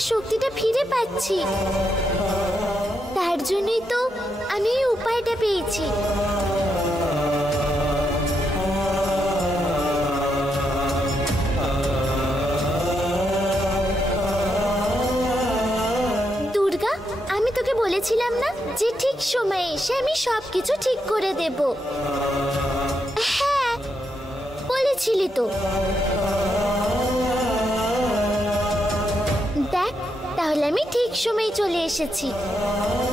আমার শক্তিটা ফিরে পাচ্ছি। তার জন্যই তো আমি এই উপায়টা পেয়েছি। দুর্গা, আমি তোকে বলেছিলাম না যে ঠিক সময়ে এসে আমি সবকিছু ঠিক করে দেব। হ্যাঁ, বলেছিলি তো। দেখ, তাহলে আমি ঠিক সময়ে চলে এসেছি।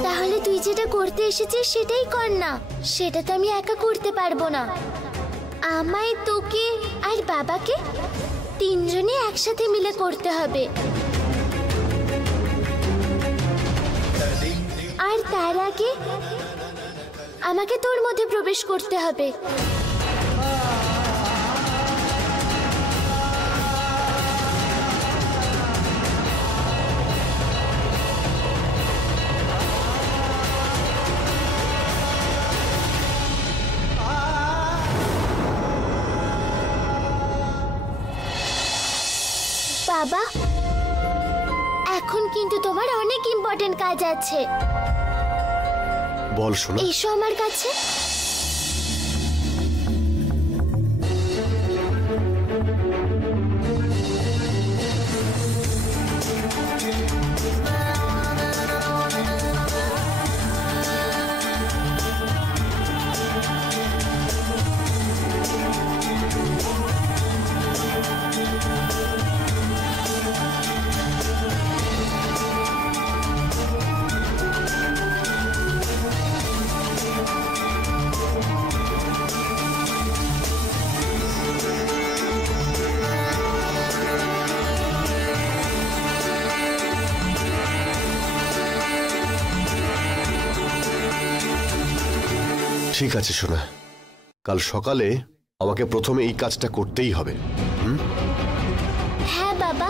তাহলে তুই যেটা করতে এসেছিস সেটাই কর না। সেটা তো আমি একা করতে পারবো না। আমায়, তোকে আর বাবাকে তিনজনে একসাথে মিলে করতে হবে। আর তার আগে আমাকে তোর মধ্যে প্রবেশ করতে হবে। বাবা, এখন কিন্তু তোমার অনেক ইম্পর্টেন্ট কাজ আছে। বল শোনা। এসো আমার কাছে। ঠিক আছে সোনা, কাল সকালে আমাকে প্রথমে এই কাজটা করতেই হবে। হ্যাঁ বাবা।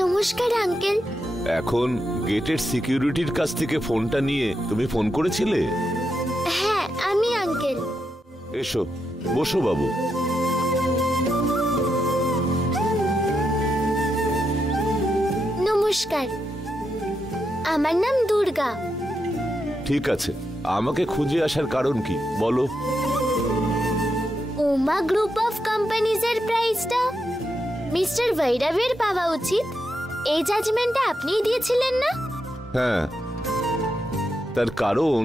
নমস্কার আঙ্কেল। এখন গেটের সিকিউরিটির কাছ থেকে ফোনটা নিয়ে তুমি ফোন করেছিলে? হ্যাঁ, আমি আঙ্কেল। এসো, বসো বাবু। নমস্কার, আমার নাম দুর্গা। ঠিক আছে, আমাকে খুঁজে আসার কারণ কি বলো? উমা গ্রুপ অফ কোম্পানিজের প্রাইসটা মিস্টার ভৈরবের পাওয়া উচিত, এই জাজমেন্টটা আপনিই দিয়েছিলেন না? হ্যাঁ, তার কারণ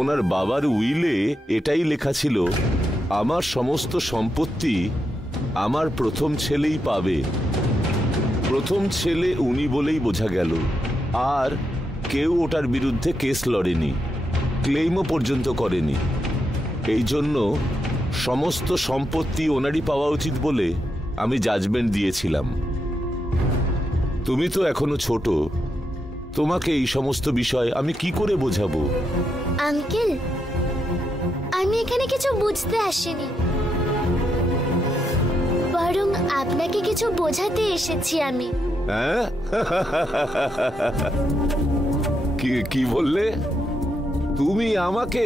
ওনার বাবার উইলে এটাই লেখা ছিল, আমার সমস্ত সম্পত্তি আমার প্রথম ছেলেই পাবে। প্রথম ছেলে উনি বলেই বোঝা গেল, আর কেউ ওটার বিরুদ্ধে কেস লড়েনি, ক্লেইমও পর্যন্ত করেনি। এই জন্য সমস্ত সম্পত্তি ওনারই পাওয়া উচিত বলে আমি জাজমেন্ট দিয়েছিলাম। তুমি তো এখনো ছোট, তোমাকে এই সমস্ত বিষয় আমি কি করে বোঝাবো? আঙ্কেল, আমি এখানে কিছু বুঝতে আসিনি, বরং আপনাকে কিছু বোঝাতে এসেছি আমি। হ্যাঁ? কি বললে? তুমি আমাকে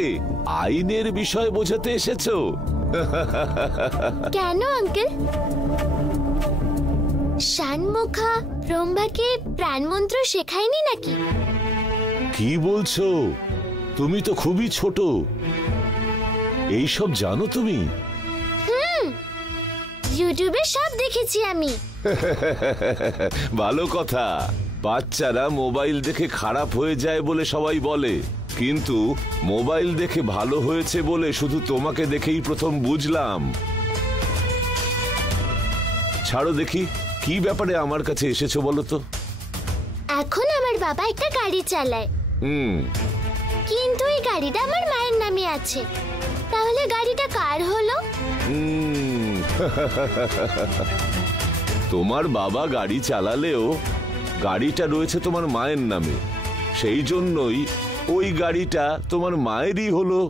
আইনের বিষয় বোঝাতে এসেছো? কেন আঙ্কেল? শানমুখা ব্রহ্মাকে প্রাণমন্ত্র শেখায়নি নাকি? কি বলছো? তুমি তো খুবই ছোট, এইসব জানো তুমি? ইউটিউবে সব দেখেছি আমি। ভালো কথা। বাচ্চারা মোবাইল দেখে খারাপ হয়ে যায় বলে সবাই বলে, কিন্তু মোবাইল দেখে ভালো হয়েছে বলে শুধু তোমাকে দেখেই প্রথম বুঝলাম। ছাড়ো দেখি, কি ব্যাপারে আমার কাছে এসেছো বলো তো? এখন আমার বাবা একটা গাড়ি চালায়, কিন্তু এই গাড়িটা আমার মায়ের নামে আছে। তাহলে গাড়িটা কার হলো? তোমার বাবা গাড়ি চালালেও গাড়িটা রয়েছে তোমার মায়ের নামে, সেই জন্যই ওই গাড়িটা তোমার মায়েরই হলো।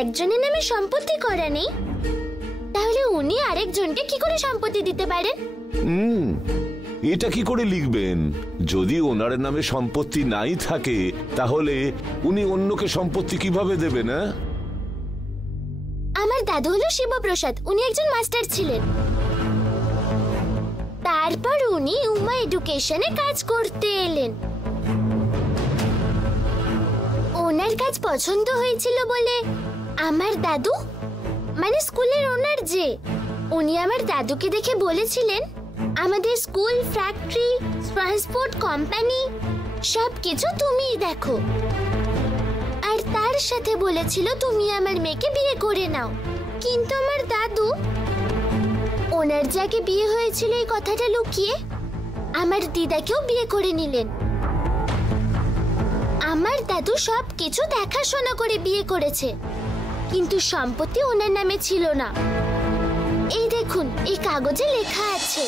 একজনের নামে সম্পত্তি করা নেই, তাহলে উনি আরেকজনকে কি করে সম্পত্তি দিতে পারেন? এটা কি করে লিখবেন? যদি ওনার নামে সম্পত্তি নাই থাকে তাহলে উনি অন্যকে সম্পত্তি কিভাবে দেবেন? আমার দাদু হলো শিবপ্রসাদ, উনি একজন মাস্টার ছিলেন। তারপর উনি উমা এডুকেশনে কাজ করতে এলেন। ওনার কাজ পছন্দ হয়েছিল বলে আমার দাদু, মানে স্কুলের ওনার যে, উনি আমার দাদুকে দেখে বলেছিলেন আমাদের স্কুল, ফ্যাক্টরি, ট্রান্সপোর্ট কোম্পানি সবকিছু তুমিই দেখো। আর তার সাথে বলেছিল তুমি আমার মেয়েকে বিয়ে করে নাও। কিন্তু আমার দাদু, ওনার যাকে বিয়ে হয়েছিল এই কথাটা লুকিয়ে আমার দিদাকেও বিয়ে করে নিলেন। আমার দাদু সবকিছু দেখাশোনা করে বিয়ে করেছে, কিন্তু সম্পত্তি ওনার নামে ছিল না। এই দেখুন, এই কাগজে লেখা আছে।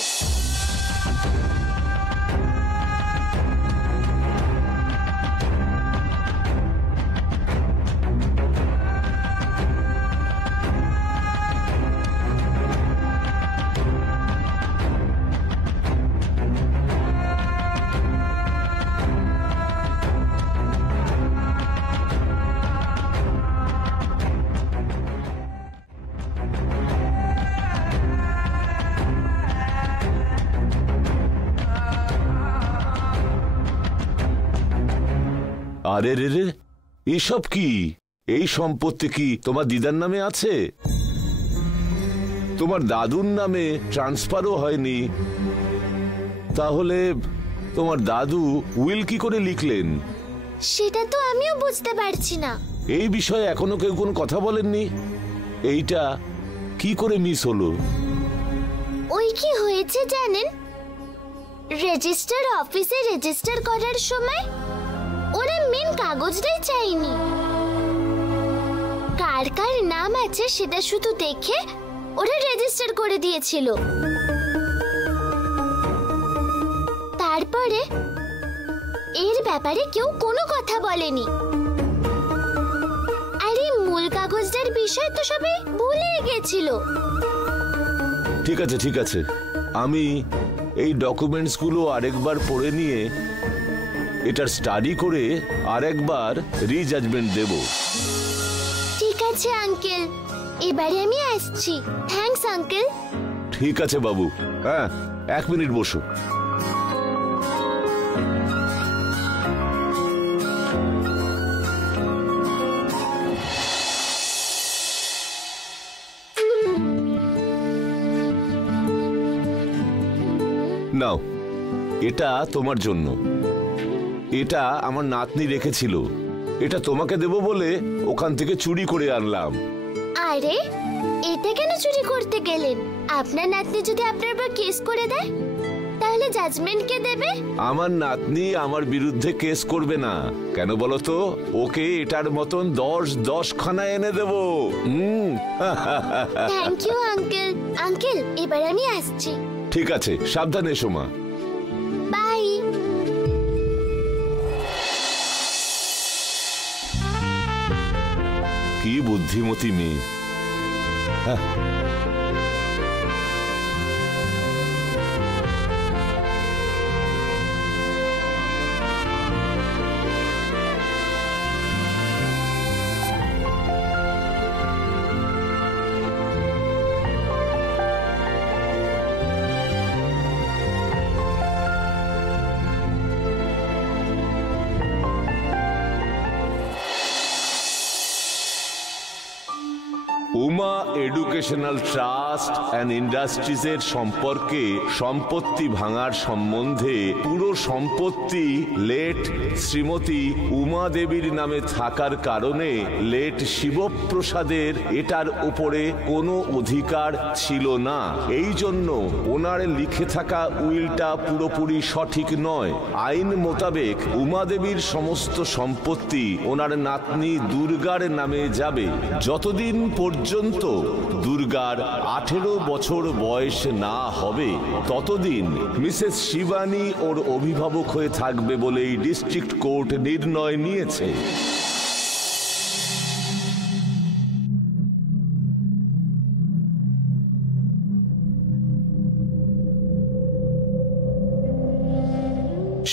আরে রে রে, এসব কি? এই সম্পত্তি কি তোমার দিদার নামে আছে? তোমার দাদুর নামে ট্রান্সফারও হয়নি, তাহলে তোমার দাদু উইল কি করে লিখলেন? সেটা তো আমিও বুঝতে পারছি না। এই বিষয়ে এখনো কেউ কোনো কথা বলেননি। এইটা কি করে মিস হলো? ওই কি হয়েছে জানেন, রেজিস্টার অফিসে রেজিস্টার করার সময় ওরা মেন কাগজটাই চাইনি। কার কার নাম আছে সেটা শুধু দেখে ওরা রেজিস্টার করে দিয়েছিল। তারপরে এর ব্যাপারে কেউ কোনো কথা বলেনি। আর এই মূল কাগজটার বিষয় তো সবাই ভুলে গেছিল। ঠিক আছে ঠিক আছে, আমি এই ডকুমেন্টসগুলো আরেকবার পড়ে নিয়ে এটার স্টাডি করে আরেকবার রিজাজমেন্ট দেব। ঠিক আছে আঙ্কেল, এবারে আমি আসছি। Thanks uncle. ঠিক আছে বাবু, হ্যাঁ 1 মিনিট বসো। নাও, এটা তোমার জন্য। এটা আমার নাতনি রেখেছিল, এটা তোমাকে দেব বলে ওখান থেকে চুরি করে আনলাম। আরে, এটা কেন চুরি করতে গেলেন? আপনার নাতনি যদি আপনার উপর কেস করে দেয় তাহলে জাজমেন্ট কে দেবে? আমার নাতনি আমার বিরুদ্ধে কেস করবে না। কেন বলো তো? ওকে এটার মতন 10 খানা এনে দেব। Thank you uncle. আঙ্কেল, এবার আমি আসছি। ঠিক আছে, সাবধানে এসো মা। বাই। কি বুদ্ধিমতী মেয়ে। Uma educational trust and industries এর সম্পর্কে সম্পত্তি ভাঙার সম্বন্ধে পুরো সম্পত্তি লেট শ্রীমতী উমা দেবীর নামে থাকার কারণে লেট শিবপ্রসাদের এটার উপরে কোনো অধিকার ছিল না। এই জন্য ওনার লিখে থাকা উইলটা পুরোপুরি সঠিক নয়। আইন মোতাবেক উমা দেবীর সমস্ত সম্পত্তি ওনার নাতনি দুর্গার নামে যাবে, যতদিন পর্যন্ত দুর্গার 18 বছর বয়স না হবে ততদিন মিসেস শিবানী ওর অভিভাবক হয়ে থাকবে বলেই ডিস্ট্রিক্ট কোর্ট নির্ণয় নিয়েছে।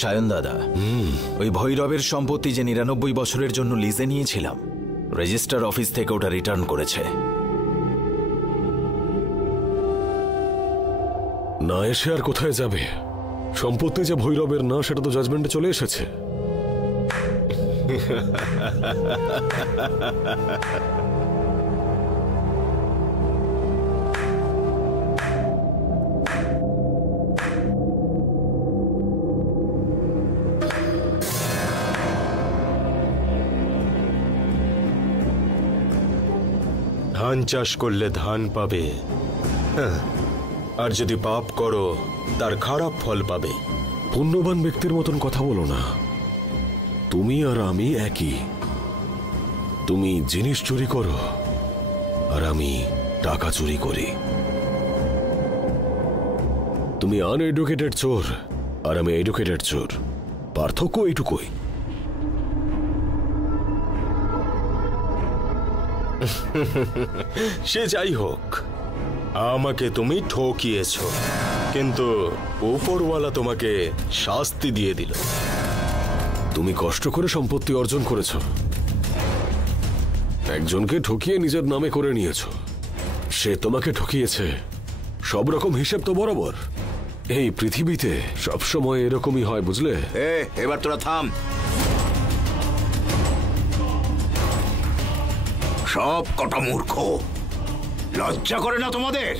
সায়ন দাদা, ওই ভৈরবের সম্পত্তি যে ৯৯ বছরের জন্য লিজে নিয়েছিলাম, রেজিস্টার অফিস থেকে ওটা রিটার্ন করেছে। না এসে আর কোথায় যাবে? সম্পত্তি যে ভৈরবের না সেটা তো জাজমেন্টে চলে এসেছে। ধান চাষ করলে ধান পাবে, আর যদি পাপ করো তার খারাপ ফল পাবে। পুণ্যবান ব্যক্তির মতন কথা বলো না। তুমি আর আমি একই। তুমি জিনিস চুরি করো আর আমি টাকা চুরি করি। তুমি আনএডুকেটেড চোর আর আমি এডুকেটেড চোর, পার্থক্য এইটুকুই। সে যাই হোক, আমাকে তুমি ঠকিয়েছ, কিন্তু উপরওয়ালা তোমাকে শাস্তি দিয়ে দিল। তুমি কষ্ট করে সম্পত্তি অর্জন করেছ, একজনকে ঠকিয়ে নিজের নামে করে নিয়েছ, সে তোমাকে ঠকিয়েছে। সব রকম হিসেব তো বরাবর। এই পৃথিবীতে সবসময় এরকমই হয়, বুঝলে? এবার তোরা থাম। সব কটা মূর্খ, লজ্জা করে না তোমাদের?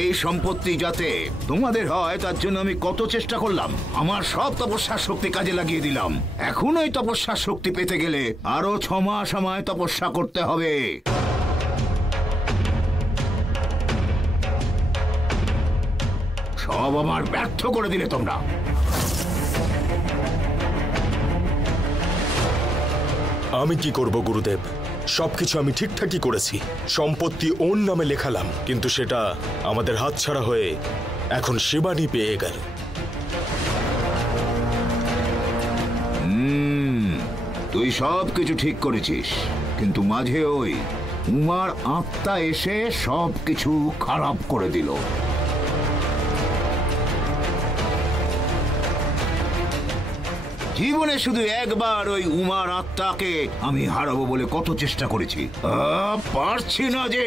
এই সম্পত্তি যাতে তোমাদের হয় তার জন্য আমি কত চেষ্টা করলাম। আমার সব তপস্যার শক্তি কাজে লাগিয়ে দিলাম। এখন ওই তপস্যার শক্তি পেতে গেলে আরো 6 মাস আমায় তপস্যা করতে হবে। সব আমার ব্যর্থ করে দিলে তোমরা। আমি কি করব গুরুদেব? সবকিছু আমি ঠিকঠাকই করেছি। সম্পত্তি ওর নামে লেখালাম, কিন্তু সেটা আমাদের হাতছাড়া হয়ে এখন শিবানী পেয়ে গেল। তুই সব কিছু ঠিক করেছিস, কিন্তু মাঝে ওই উমার আত্মা এসে সব কিছু খারাপ করে দিল। জীবনে শুধু একবার ওই উমার আত্মাকে আমি হারাবো বলে কত চেষ্টা করেছি, পারছি না যে।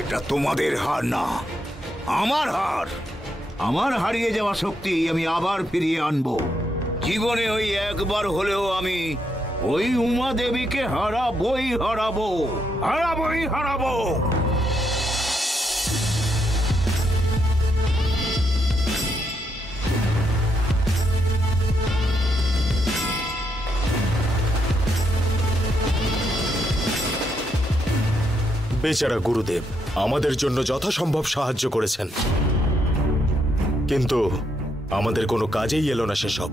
এটা তোমাদের হার না, আমার হার। আমার হারিয়ে যাওয়া শক্তি আমি আবার ফিরিয়ে আনবো। জীবনে ওই একবার হলেও আমি ওই উমা দেবীকে হারাবোই হারাবো, হারাবোই হারাবো। বেচারা গুরুদেব আমাদের জন্য যথাসম্ভব সাহায্য করেছেন, কিন্তু আমাদের কোনো কাজেই এলো না সেসব।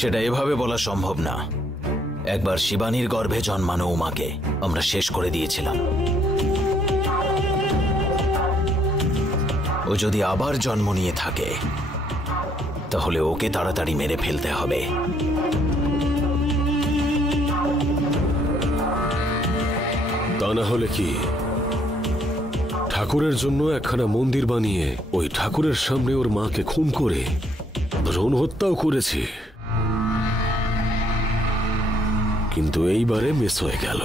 সেটা এভাবে বলা সম্ভব না। একবার শিবানীর গর্ভে জন্মানো উমাকে আমরা শেষ করে দিয়েছিলাম। ও যদি আবার জন্ম নিয়ে থাকে তাহলে ওকে তাড়াতাড়ি মেরে ফেলতে হবে। তা না হলে কি ঠাকুরের জন্য একখানা মন্দির বানিয়ে ওই ঠাকুরের সামনে ওর মাকে খুন করে ভ্রূণ হত্যাও করেছি, কিন্তু এইবারে মিস হয়ে গেল।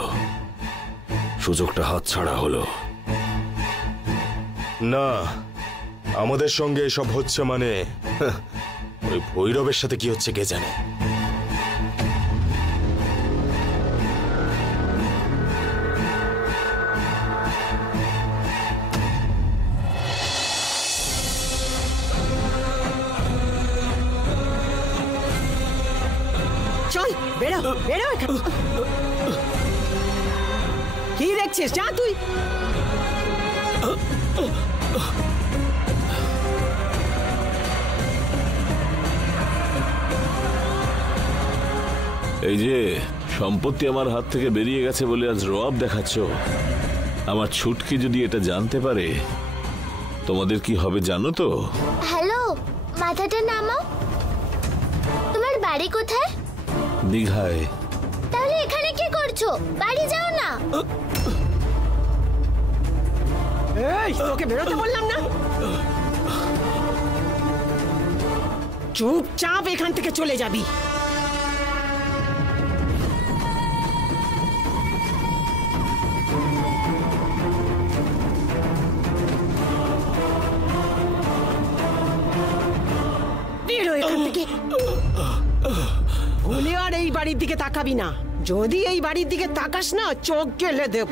সুযোগটা হাতছাড়া হলো। না, আমাদের সঙ্গে এসব হচ্ছে মানে ওই ভৈরবের সাথে কি হচ্ছে কে জানে। চল বেরো বেরো এখান। কি দেখছিস? যা তুই। এই যে সম্পত্তি আমার হাত থেকে বেরিয়ে গেছে বলে আজ রব দেখাচ্ছ, আমার ছুটকি যদি এটা জানতে পারে তোমাদের কি হবে জানো তো? হ্যালো, মাথাটা নামাও। তোমার বাড়ি কোথায়? দীঘায়। তাহলে এখানে কি করছো? বাড়ি যাও না। এই তোকে বেরোতে বললাম না? চুপচাপ এখান থেকে চলে যাবি। বেরো এখান থেকে। ভুলে আর এই বাড়ির দিকে তাকাবি না। যদি এই বাড়ির দিকে তাকাস না, চোখ গেলে দেব।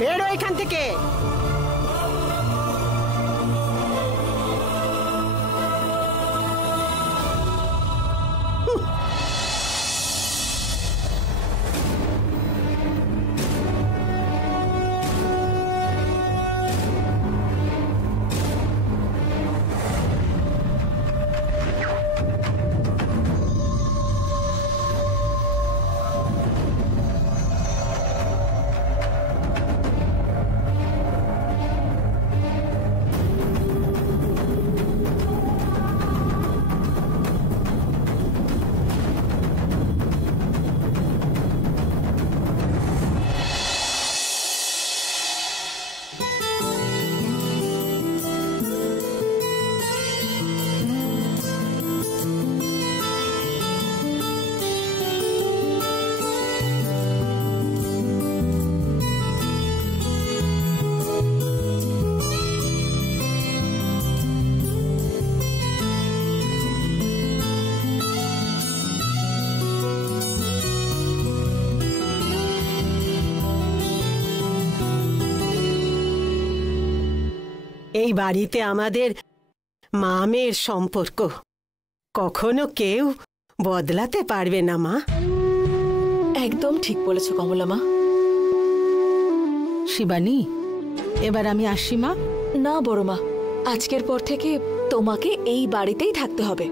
বেরো এখান থেকে। এই বাড়িতে আমাদের মা মেয়ের সম্পর্ক কখনো কেউ বদলাতে পারবে না মা। একদম ঠিক বলেছো কমলা মা। শিবানী, এবার আমি আসি মা। না বড় মা, আজকের পর থেকে তোমাকে এই বাড়িতেই থাকতে হবে।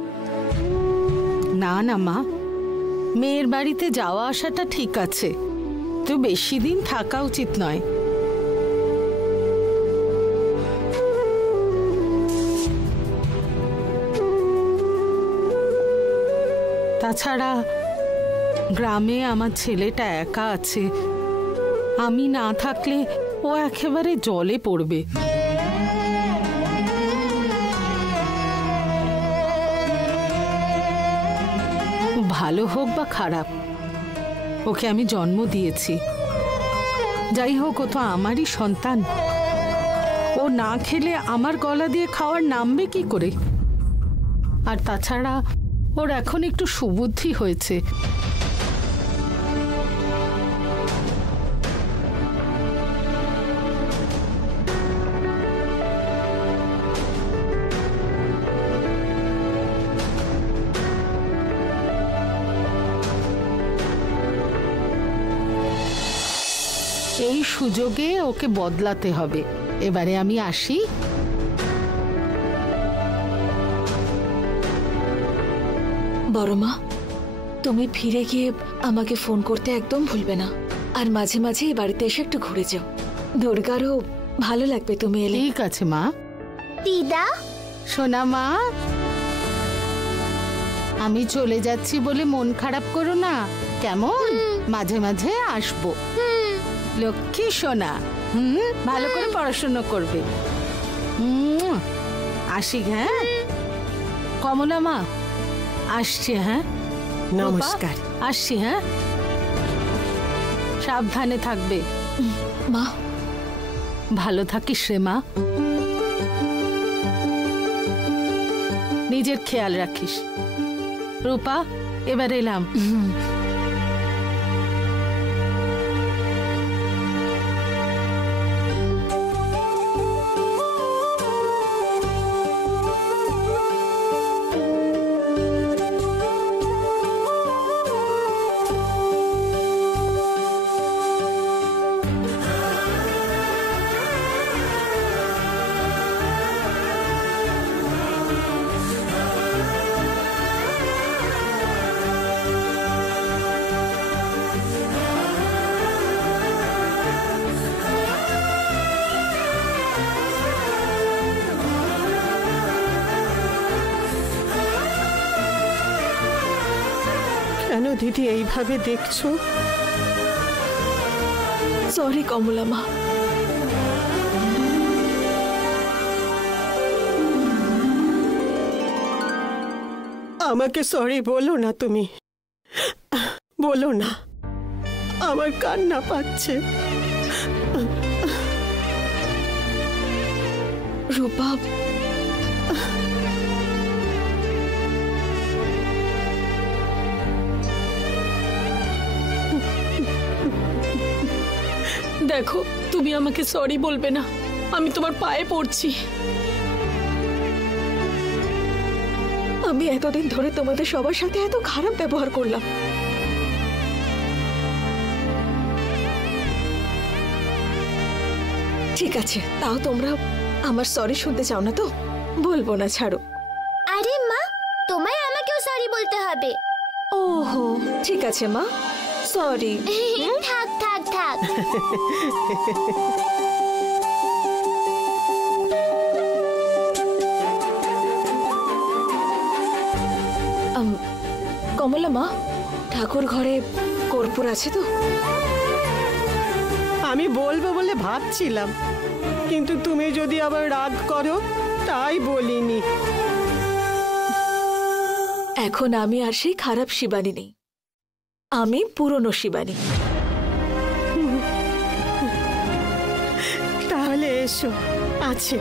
না না মা, মেয়ের বাড়িতে যাওয়া আসাটা ঠিক আছে, তো বেশি দিন থাকা উচিত নয়। তাছাড়া গ্রামে আমার ছেলেটা একা আছে, আমি না থাকলে ও একেবারে জলে পড়বে। ভালো হোক বা খারাপ, ওকে আমি জন্ম দিয়েছি। যাই হোক, ও তো আমারই সন্তান। ও না খেলে আমার গলা দিয়ে খাওয়ার নামবে কি করে? আর তাছাড়া ওর এখন একটু সুবুদ্ধি হয়েছে। এই সুযোগে ওকে বদলাতে হবে। এবারে আমি আসি। বড় মা, তুমি ফিরে গিয়ে আমাকে ফোন করতে একদম ভুলবে না। আর মাঝে মাঝে এই বাড়িতে এসে একটু ঘুরে যাও। দুর্গারও ভালো লাগবে তুমি এলে। ঠিক আছে মা। দিদা, সোনা মা, আমি চলে যাচ্ছি বলে মন খারাপ করো না কেমন? মাঝে মাঝে আসবো। লক্ষ্মী সোনা, ভালো করে পড়াশোনা করবে। আসি। হ্যাঁ কমলা মা, আসছি। হ্যাঁ নমস্কার। আসছি। হ্যাঁ, সাবধানে থাকবে মা। ভালো থাকিস রে মা, নিজের খেয়াল রাখিস। রূপা, এবার এলাম। কেন দিদি এইভাবে দেখছো? সরি কমলা মা। আমাকে সরি বলো না, তুমি বলো না, আমার কান্না পাচ্ছে। রূপা, দেখো তুমি আমাকে সরি বলবে না, আমি তোমার পায়ে পড়ছি। আমি এতদিন ধরে তোমাদের সবার সাথে এত খারাপ ব্যবহার করলাম। ঠিক আছে, তাও তোমরা আমার সরি শুনতে চাও না তো? বলবো না, ছাড়ো। আরে মা, তোমায় আমাকেও সরি বলতে হবে। ওহো, ঠিক আছে মা, সরি। থাক থাক থাক। কমলা মা, ঠাকুর ঘরে কর্পূর আছে তো? আমি বলবো বলে ভাবছিলাম, কিন্তু তুমি যদি আবার রাগ করো তাই বলিনি। এখন আমি আর সেই খারাপ শিবানী নেই, আমি পুরনো শিবানী। তাহলে এসো, আছে।